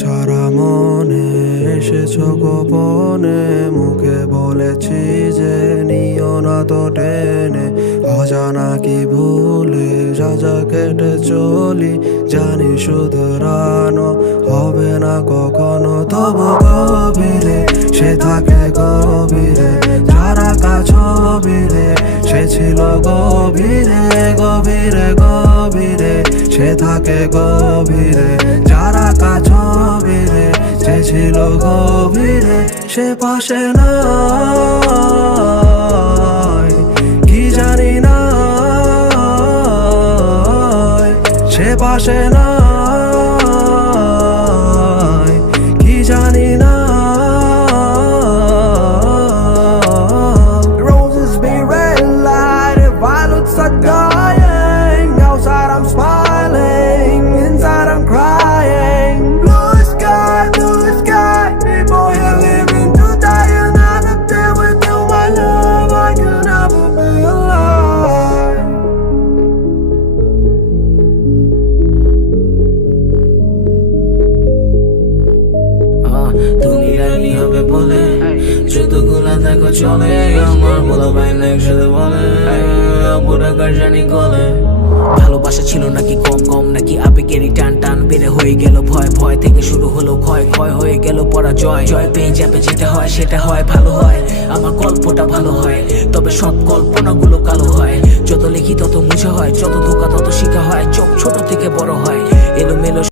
ছাড়া মনে এসেছ গোপনে, মুখে বলেছি যে নিও না তো টেনে। অজানা কি ভুলে সাজা কেটে চলি, জানি শুধরানো হবে না কখনো। তবু গভীরে সে থাকে গভীরে, যারা কাছবিরে সে ছিল গভীরে গভীরে গভীরে। সে থাকে গভীরে, যারা কাছবিরে সে ছিল গভীরে। সে পাশে নাই কি জানি না, সে পাশে নাই কি জানি না। Roses be red light, violets are dying. Outside I'm smiling, inside I'm crying. Blue sky, people here living to die. Another day with you, my love, I could never be alive. তুমি রানী হবে বলে যতগুলা দেখো চলে, আমার বলা ভাই না একসাথে বলে পুরা কার জানি গলে। ভালোবাসা ছিল নাকি কম কম, নাকি আবেগেরই টান টান বেড়ে হয়ে গেল ভয়, ভয় থেকে শুরু হলো ক্ষয়, ক্ষয় হয়ে গেল পরাজয়। জয় পেয়ে যাবে যেটা হয় সেটা হয় ভালো হয়, আমার গল্পটা ভালো হয়, তবে সব কল্পনাগুলো কালো হয়। যত লিখি তত মুছে হয়, যত ধোকা তত শিখা হয়, চোখ ছোট থেকে বড় হয়, এলোমেলো